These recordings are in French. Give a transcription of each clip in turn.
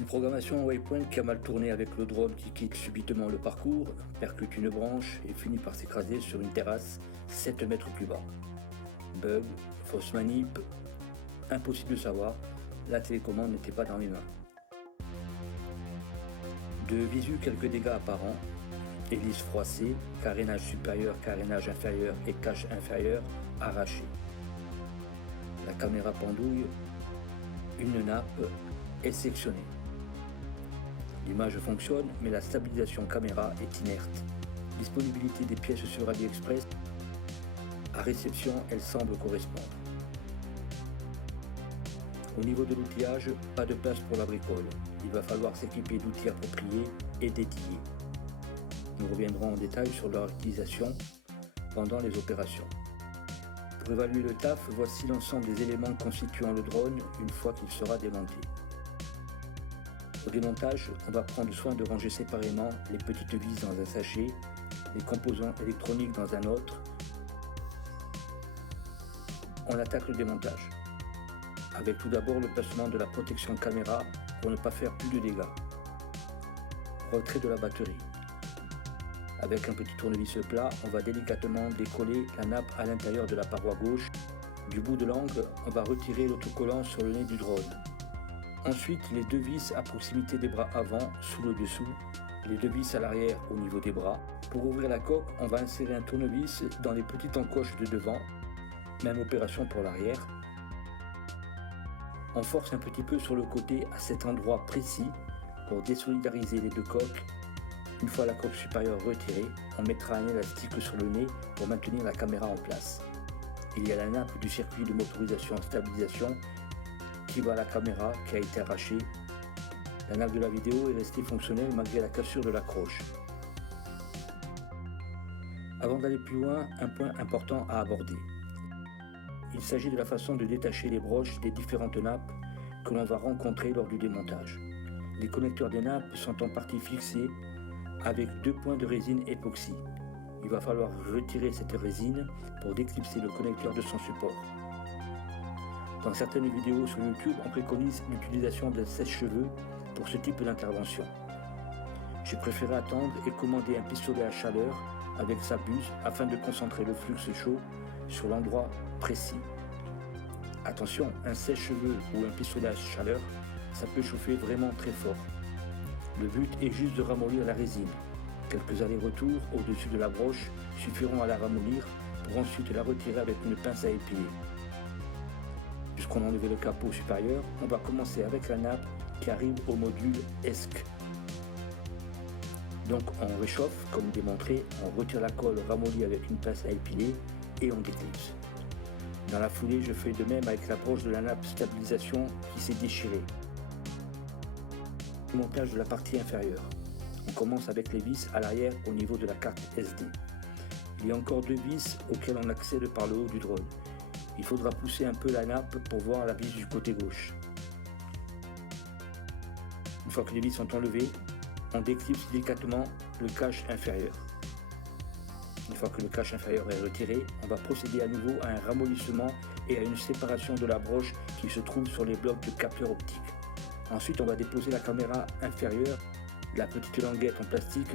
Une programmation Waypoint qui a mal tourné avec le drone qui quitte subitement le parcours, percute une branche et finit par s'écraser sur une terrasse 7 mètres plus bas. Bug, fausse manip, impossible de savoir, la télécommande n'était pas dans mes mains. De visu, quelques dégâts apparents, hélice froissée, carénage supérieur, carénage inférieur et cache inférieure arrachés. La caméra pendouille, une nappe est sectionnée. L'image fonctionne, mais la stabilisation caméra est inerte. Disponibilité des pièces sur AliExpress. À réception, elle semble correspondre. Au niveau de l'outillage, pas de place pour la bricole. Il va falloir s'équiper d'outils appropriés et dédiés. Nous reviendrons en détail sur leur utilisation pendant les opérations. Pour évaluer le taf, voici l'ensemble des éléments constituant le drone une fois qu'il sera démonté. Au démontage, on va prendre soin de ranger séparément les petites vis dans un sachet, les composants électroniques dans un autre. On attaque le démontage, avec tout d'abord le placement de la protection caméra pour ne pas faire plus de dégâts. Retrait de la batterie. Avec un petit tournevis plat, on va délicatement décoller la nappe à l'intérieur de la paroi gauche. Du bout de l'angle, on va retirer l'autocollant sur le nez du drone. Ensuite, les deux vis à proximité des bras avant, sous le dessous, les deux vis à l'arrière au niveau des bras. Pour ouvrir la coque, on va insérer un tournevis dans les petites encoches de devant. Même opération pour l'arrière. On force un petit peu sur le côté à cet endroit précis pour désolidariser les deux coques. Une fois la coque supérieure retirée, on mettra un élastique sur le nez pour maintenir la caméra en place. Il y a la nappe du circuit de motorisation en stabilisation qui va à la caméra qui a été arrachée. La nappe de la vidéo est restée fonctionnelle malgré la cassure de l'accroche. Avant d'aller plus loin, un point important à aborder. Il s'agit de la façon de détacher les broches des différentes nappes que l'on va rencontrer lors du démontage. Les connecteurs des nappes sont en partie fixés avec 2 points de résine époxy. Il va falloir retirer cette résine pour déclipser le connecteur de son support. Dans certaines vidéos sur YouTube, on préconise l'utilisation d'un sèche-cheveux pour ce type d'intervention. J'ai préféré attendre et commander un pistolet à chaleur avec sa buse afin de concentrer le flux chaud sur l'endroit précis. Attention, un sèche-cheveux ou un pistolet à chaleur, ça peut chauffer vraiment très fort. Le but est juste de ramollir la résine. Quelques allers-retours au-dessus de la broche suffiront à la ramollir pour ensuite la retirer avec une pince à épiler. Puisqu'on a enlevé le capot supérieur, on va commencer avec la nappe qui arrive au module ESC. Donc on réchauffe, comme démontré, on retire la colle ramollie avec une pince à épiler et on déclipse. Dans la foulée, je fais de même avec la broche de la nappe stabilisation qui s'est déchirée. Montage de la partie inférieure. On commence avec les vis à l'arrière au niveau de la carte SD. Il y a encore 2 vis auxquelles on accède par le haut du drone. Il faudra pousser un peu la nappe pour voir la vis du côté gauche. Une fois que les vis sont enlevées, on déclipse délicatement le cache inférieur. Une fois que le cache inférieur est retiré, on va procéder à nouveau à un ramollissement et à une séparation de la broche qui se trouve sur les blocs de capteur optique. Ensuite, on va déposer la caméra inférieure, la petite languette en plastique,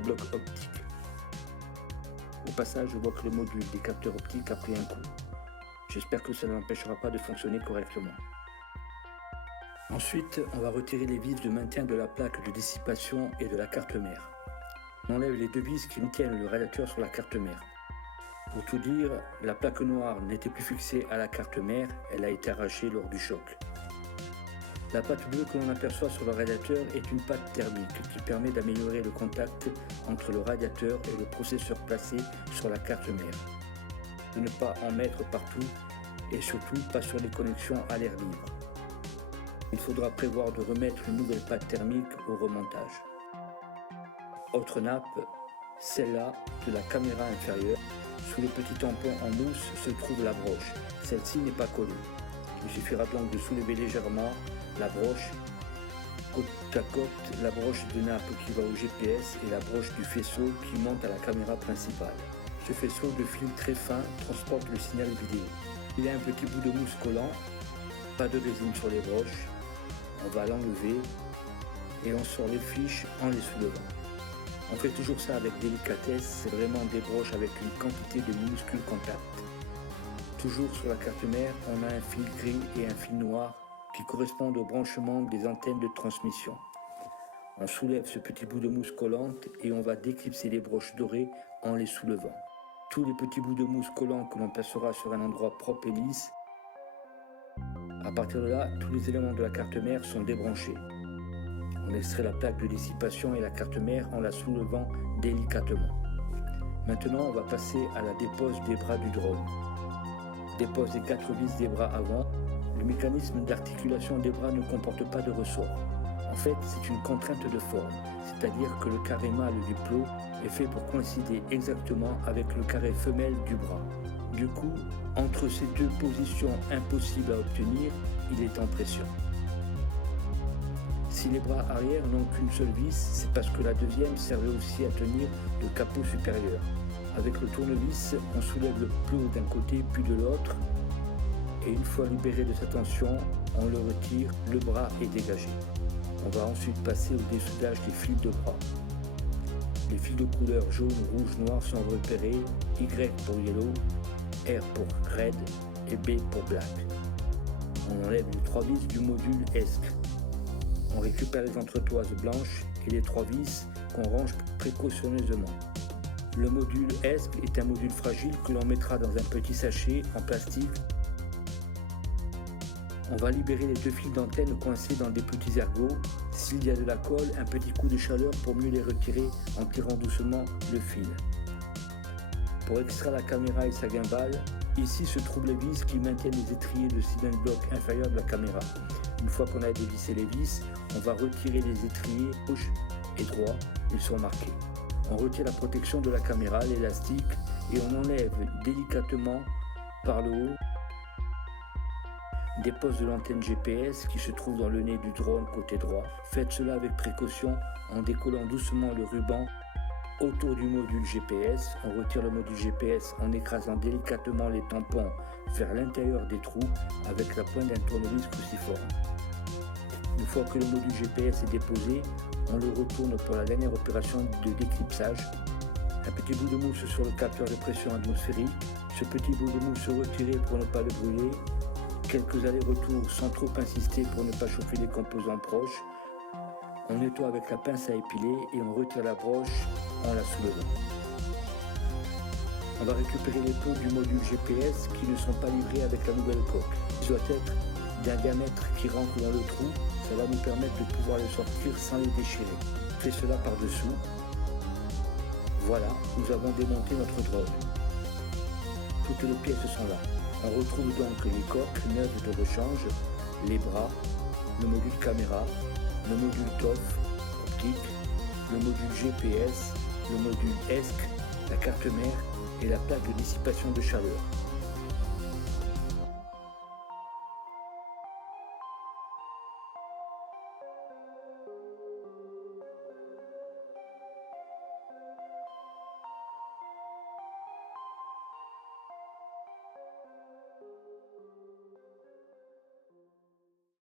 au bloc optique. Au passage, je vois que le module des capteurs optiques a pris un coup. J'espère que ça ne l'empêchera pas de fonctionner correctement. Ensuite, on va retirer les vis de maintien de la plaque de dissipation et de la carte mère. On enlève les 2 vis qui tiennent le radiateur sur la carte mère. Pour tout dire, la plaque noire n'était plus fixée à la carte mère, elle a été arrachée lors du choc. La pâte bleue que l'on aperçoit sur le radiateur est une pâte thermique qui permet d'améliorer le contact entre le radiateur et le processeur placé sur la carte mère. De ne pas en mettre partout et surtout pas sur les connexions à l'air libre. Il faudra prévoir de remettre une nouvelle pâte thermique au remontage. Autre nappe, celle-là de la caméra inférieure. Sous le petit tampon en mousse se trouve la broche. Celle-ci n'est pas collée. Il suffira donc de soulever légèrement la broche, côte à côte, la broche de nappe qui va au GPS et la broche du faisceau qui monte à la caméra principale. Ce faisceau de fil très fin transporte le signal vidéo. Il y a un petit bout de mousse collant, pas de résine sur les broches. On va l'enlever et on sort les fiches en les soulevant. On fait toujours ça avec délicatesse, c'est vraiment des broches avec une quantité de minuscules contacts. Toujours sur la carte mère, on a un fil gris et un fil noir qui correspondent au branchement des antennes de transmission. On soulève ce petit bout de mousse collante et on va déclipser les broches dorées en les soulevant. Tous les petits bouts de mousse collants que l'on placera sur un endroit propre et lisse. À partir de là, tous les éléments de la carte mère sont débranchés. On extrait la plaque de dissipation et la carte mère en la soulevant délicatement. Maintenant, on va passer à la dépose des bras du drone. Dépose des 4 vis des bras avant. Le mécanisme d'articulation des bras ne comporte pas de ressort. En fait, c'est une contrainte de forme, c'est-à-dire que le carré mâle du plot est fait pour coïncider exactement avec le carré femelle du bras. Du coup, entre ces deux positions impossibles à obtenir, il est en pression. Si les bras arrière n'ont qu'une seule vis, c'est parce que la deuxième servait aussi à tenir le capot supérieur. Avec le tournevis, on soulève le plot d'un côté puis de l'autre, et une fois libéré de sa tension, on le retire, le bras est dégagé. On va ensuite passer au dessoudage des fils de bras. Les fils de couleur jaune, rouge, noir sont repérés, Y pour yellow, R pour red et B pour black. On enlève les 3 vis du module ESC. On récupère les entretoises blanches et les 3 vis qu'on range précautionneusement. Le module ESC est un module fragile que l'on mettra dans un petit sachet en plastique. On va libérer les 2 fils d'antenne coincés dans des petits ergots. S'il y a de la colle, un petit coup de chaleur pour mieux les retirer en tirant doucement le fil. Pour extraire la caméra et sa gimbal, ici se trouvent les vis qui maintiennent les étriers de cylinder bloc inférieur de la caméra. Une fois qu'on a dévissé les vis, on va retirer les étriers gauche et droit, ils sont marqués. On retire la protection de la caméra, l'élastique, et on enlève délicatement par le haut des postes de l'antenne GPS qui se trouvent dans le nez du drone côté droit. Faites cela avec précaution en décollant doucement le ruban autour du module GPS. On retire le module GPS en écrasant délicatement les tampons vers l'intérieur des trous avec la pointe d'un tournevis cruciforme. Une fois que le module GPS est déposé, on le retourne pour la dernière opération de déclipsage. Un petit bout de mousse sur le capteur de pression atmosphérique. Ce petit bout de mousse retiré pour ne pas le brûler. Quelques allers-retours sans trop insister pour ne pas chauffer les composants proches. On nettoie avec la pince à épiler et on retire la broche en la soulevant. On va récupérer les pots du module GPS qui ne sont pas livrés avec la nouvelle coque. Il doit être d'un diamètre qui rentre dans le trou, ça va nous permettre de pouvoir les sortir sans les déchirer. On fait cela par-dessous. Voilà, nous avons démonté notre drone. Toutes les pièces sont là. On retrouve donc les coques neuves de rechange, les bras, le module caméra, le module TOF optique, le module GPS, le module ESC, la carte mère et la plaque de dissipation de chaleur.